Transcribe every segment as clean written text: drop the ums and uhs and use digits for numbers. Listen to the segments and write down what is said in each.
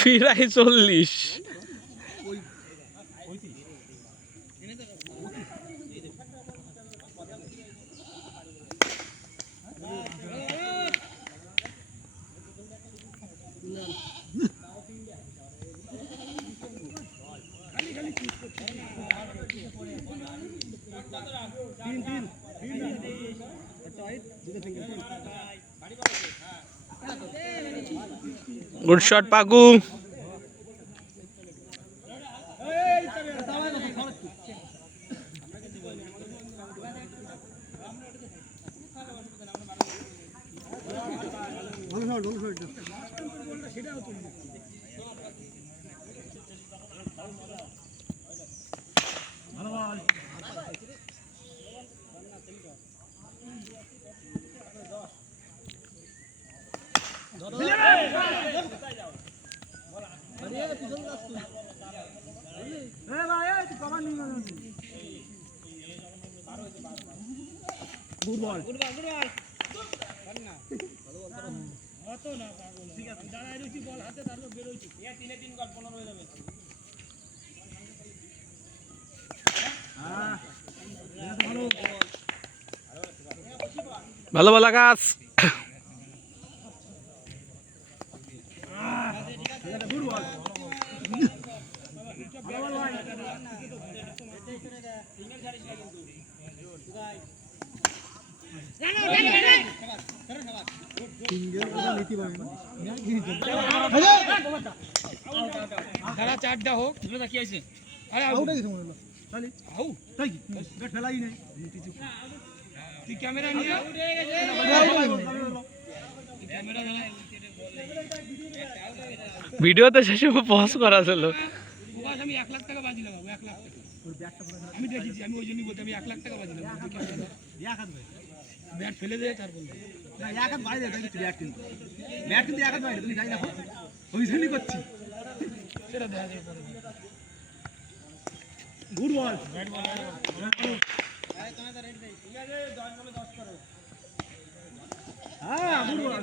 ফিরাই 40। Good shot पाकू। ভালো ভালো কাজ। চারটা হোক কি আছে ক্যামেরা নিয়ে ভিডিওতে শেষে পজ করা ছিল। আমি 1 লাখ টাকা বাজি লাগাবো, 1 লাখ টাকা আমি দেখেছি, আমি ওই জন্যই বলতে আমি 1 লাখ টাকা বাজি লাগাবো। ব্যাট ফেলে দেয় তারপর এক হাত বাইরে ব্যাট কিন্তু এক হাত বাইরে তুমি যাই দেখো ওই জন্যই করছি সেটা দেখা যাবে পরে। গুড বল ব্যাট বল হ্যাঁ গুড বল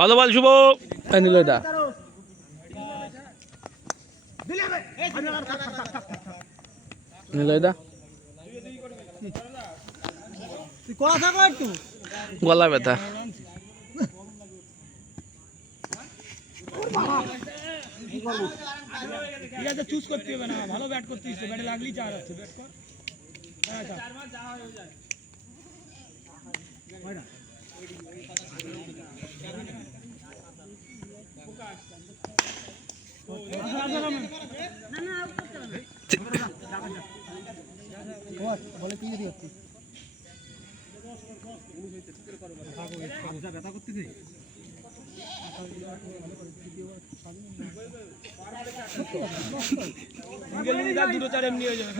ভালো বল শুভ নিলয়দা নিলয়দা গলা ব্যথা ঠিক আছে চুজ করতে হবে না, ভালো ব্যাট করতে ইচ্ছে ব্যাটে লাগলেই চার হচ্ছে ব্যাট কর চার মাস যাওয়া হয়ে যায় বলে কি হচ্ছে ব্যথা করতেছে দুটো চার এমনি হয়ে যাবে।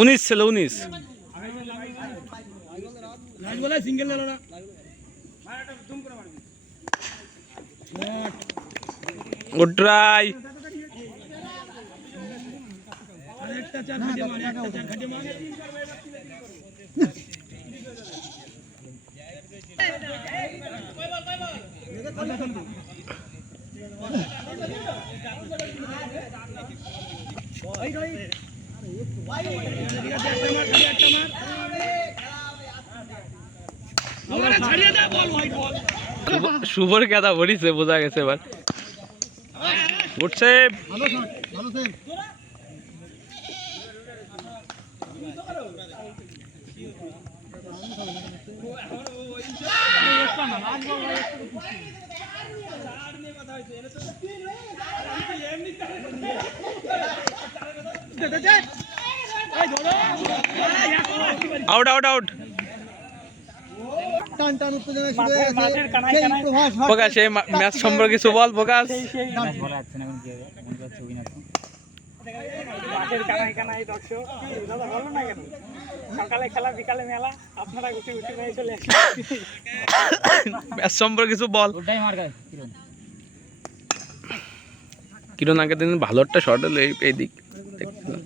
उन्नीस ছিল 19 সিঙ্গেল নিল না গুড ট্রাই একটা চার খাটে মার শুভর কেদা ভরিছে বোঝা গেছে এবার গুড সেভ ভালো শট ভালো সেভ আউট আউট আউট। টান টান উত্তেজনা শুরু হয়ে গেছে। সেই প্রভাস প্রকাশ এই ম্যাচ সম্পর্কে কিছু বল প্রকাশ। মাঠের কানায় কানায় দর্শক দাদা বলো না কেন, সকালে খেলা বিকালে মেলা, আপনারা গুটি গুটি মেয়ে চলে আসেন। ম্যাচ সম্পর্কে কিছু বল। কিরণ আগের দিন ভালো একটা শট হলো এই দিক দেখছিলাম।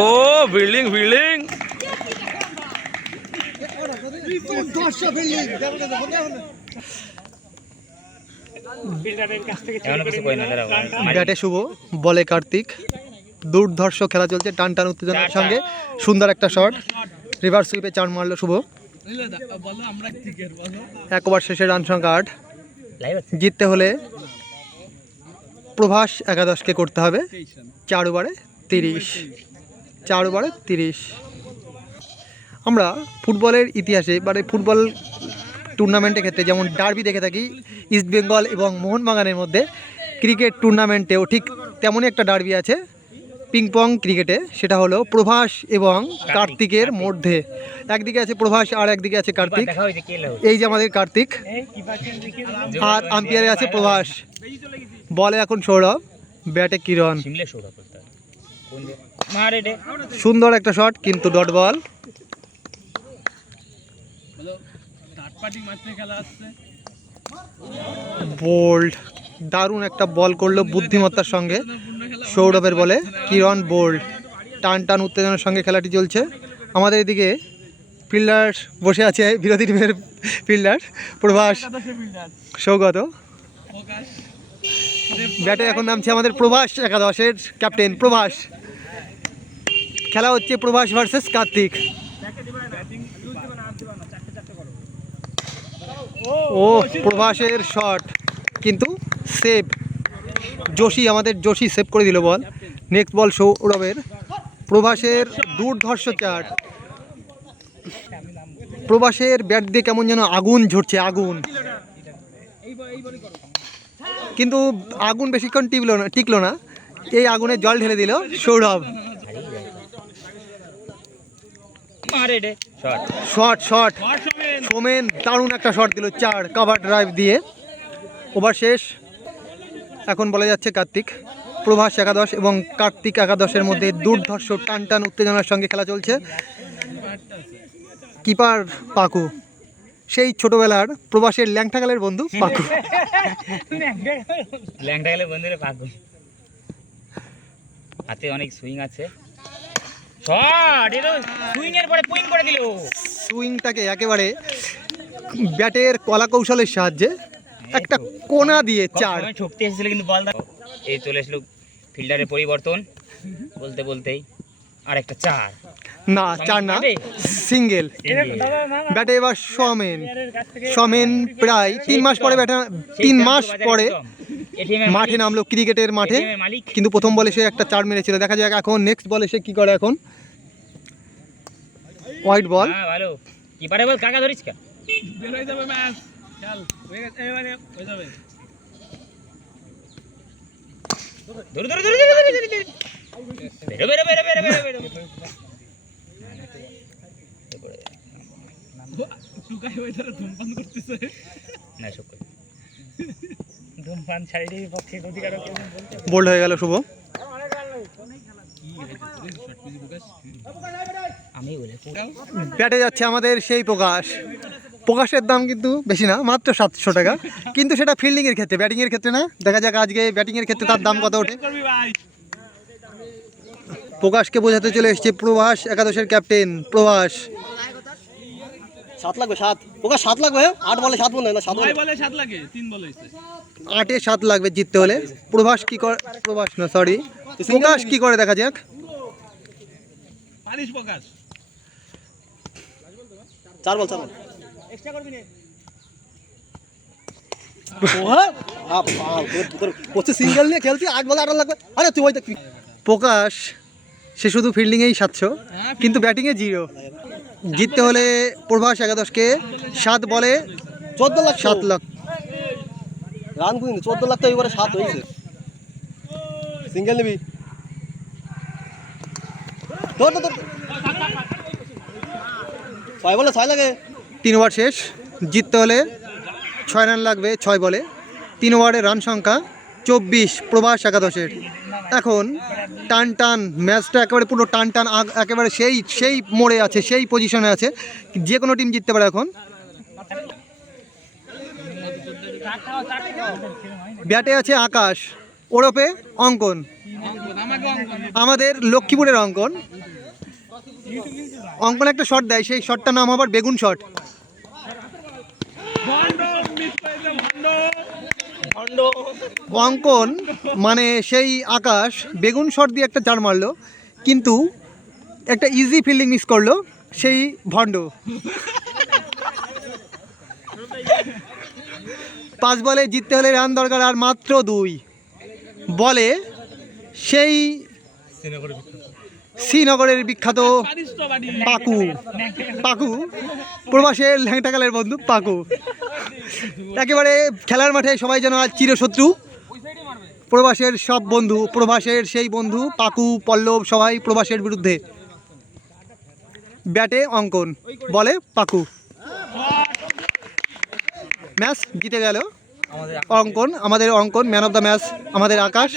ও বিল্ডিং বিল্ডিং ফিল্ডারের কাছ থেকে ব্যাটে শুভ, বলে কার্তিক। দুর্ধর্ষ খেলা চলছে টান টান উত্তেজনার সঙ্গে। সুন্দর একটা শট, রিভার্স সুইপে 4 মারলো শুভ। 1 ওভার শেষে রান সংখ্যা 8। জিততে হলে প্রভাস একাদশকে করতে হবে 4 ওভারে 30। 4 ওভারে 30। আমরা ফুটবলের ইতিহাসে মানে ফুটবল টুর্নামেন্টের ক্ষেত্রে যেমন ডার্বি দেখে থাকি ইস্টবেঙ্গল এবং মোহনবাগানের মধ্যে, ক্রিকেট টুর্নামেন্টেও ঠিক তেমনই একটা ডার্বি আছে পিংপং ক্রিকেটে। সেটা হলো প্রভাস এবং কার্তিকের মধ্যে। একদিকে আছে প্রভাস আর একদিকে আছে কার্তিক। এই যে আমাদের কার্তিক, আর আম্পায়ারে আছে প্রভাস। বলে এখন সৌরভ, ব্যাটে কিরণ। সুন্দর একটা শট কিন্তু ডট বল। বোল্ড, দারুণ একটা বল করলো বুদ্ধিমত্তার সঙ্গে সৌরভের বলে। কিরণ বোল্ড, টান টান উত্তেজনার সঙ্গে খেলাটি চলছে। আমাদের এদিকে ফিল্ডার বসে আছে, বিরোধী টিমের ফিল্ডার প্রভাস, সৌগত। ব্যাটে এখন নামছে আমাদের প্রভাস একাদশের ক্যাপ্টেন প্রভাস। খেলা হচ্ছে প্রভাস ভার্সেস কার্তিক। ও প্রভাসের শট কিন্তু সেভ, যোশী, আমাদের যোশী সেভ করে দিল বল। নেক্সট বল সৌরভের। প্রভাসের দুর্ধর্ষ চার। প্রভাসের ব্যাট দিয়ে কেমন যেন আগুন ঝরছে, আগুন। কিন্তু আগুন বেশিক্ষণ টিকলো না। এই আগুনে জল ঢেলে দিল সৌরভ। শট শট সোমেন দারুণ একটা শট দিল 4 কভার ড্রাইভ দিয়ে। ওভার শেষ। এখন বলা যাচ্ছে কার্তিক। প্রভাস একাদশ এবং কার্তিক একাদশের মধ্যে দুর্ধর্ষ টান টান উত্তেজনার সঙ্গে খেলা চলছে। কিপার পাকু, সেই ছোটবেলার প্রভাসের ল্যাংটাকালের বন্ধু পাকু। ল্যাংটাকালের বন্ধু রে পাকু। হাতে অনেক সুইং আছে। শট, এটা সুইং এর পরে পুইং করে দিল। সুইংটাকে একেবারে ব্যাটের কলা কৌশলের সাহায্যে একটা কোনা দিয়ে 4। ঠকতে এসেছিল কিন্তু বল এই চলে এসলো ফিল্ডারের পরিবর্তন বলতে বলতেই আরেকটা 4 না 4 না, সিঙ্গেল। ব্যাটে এবার সমেন প্রায় 3 মাস পরে 3 মাস পরে মাঠে নামলো, ক্রিকেটের মাঠে। কিন্তু প্রথম বলে সে একটা 4 মেরেছিল। দেখা যাক এখন নেক্সট বলে সে কি করে। এখন হোয়াইট বল। ভালো কিপারে বল, কাকা ধরিস কা বের হয়ে যাবে ম্যাচ। চল হয়ে গেছে, এবারে হয়ে যাবে। ধরে ধরে ধরে বেরো বেরো বেরো বেরো বেরো বেরো। টুকাই ওই ধরে ধূমপান করতেছে না, সব করে ধূমপান শারীরিক পক্ষে ক্ষতিকারক বলতে। বোল্ড হয়ে গেল শুভ। আমি বলে ব্যাটে যাচ্ছে আমাদের সেই প্রকাশ। প্রকাশের দাম কিন্তু বেশি না, মাত্র 700 টাকা। কিন্তু সেটা ফিল্ডিংয়ের ক্ষেত্রে, ব্যাটিংয়ের ক্ষেত্রে না। দেখা যাক আজকে ব্যাটিংয়ের ক্ষেত্রে তার দাম কত ওঠে। প্রকাশকে বোঝাতে চলে এসছে প্রভাস একাদশের ক্যাপ্টেন প্রভাস। 7 লাগবে, 7 প্রকাশ 7 লাগবে। 8 বলে 7 বলে না, 7 বলে 7 লাগে, 3 বলে হইছে। 8-এ 7 লাগবে জিততে হলে। প্রভাস কি করে, প্রভাস না সরি প্রকাশ কি করে দেখা যাক। পারিস প্রকাশ। 4 বল এক্সট্রা করবি না ওহা তোর কোচে সিঙ্গেল নিয়ে খেলতি 8 বলে 8 লাগবে আরে তুই ওই দেখ প্রকাশ সে শুধু ফিল্ডিংয়েই 700 কিন্তু ব্যাটিংয়ে 0। জিততে হলে প্রভাস একাদশকে 7 বলে 14 লাখ 7 লাখ। রান কিন্তু 14 লাখ তো এবারে 7 হয়েছে সিঙ্গেল নিবি তোর 6 বলে 6 লাগে 3 ওভার শেষ, জিততে হলে 6 রান লাগবে 6 বলে। 3 ওভারের রান সংখ্যা 24 প্রভাস একাদশের। এখন টান ম্যাচটা একেবারে পুরো টান একেবারে সেই মোড়ে আছে, সেই পজিশনে আছে, যে কোনো টিম জিততে পারে। এখন ব্যাটে আছে আকাশ ওরফে অঙ্কন, আমাদের লক্ষ্মীপুরের অঙ্কন। অঙ্কন একটা শট দেয়, সেই শটটার নাম আবার বেগুন শট। অঙ্কন মানে সেই আকাশ বেগুন শট দিয়ে একটা চার মারলো, কিন্তু একটা ইজি ফিল্ডিং মিস করলো সেই ভণ্ড। 5 বলে জিততে হলে রান দরকার আর মাত্র 2 বলে সেই শ্রীনগরের বিখ্যাত পাকু প্রবাসের ল্যাংটাকালের বন্ধু পাকু। একেবারে খেলার মাঠে সবাই যেন আজ চিরশত্রু। প্রবাসের সব বন্ধু, প্রবাসের সেই বন্ধু পাকু পল্লব সবাই প্রবাসের বিরুদ্ধে। ব্যাটে অঙ্কন, বলে পাকু। ম্যাচ জিতে গেল অঙ্কন, আমাদের অঙ্কন। ম্যান অফ দ্য ম্যাচ আমাদের আকাশ।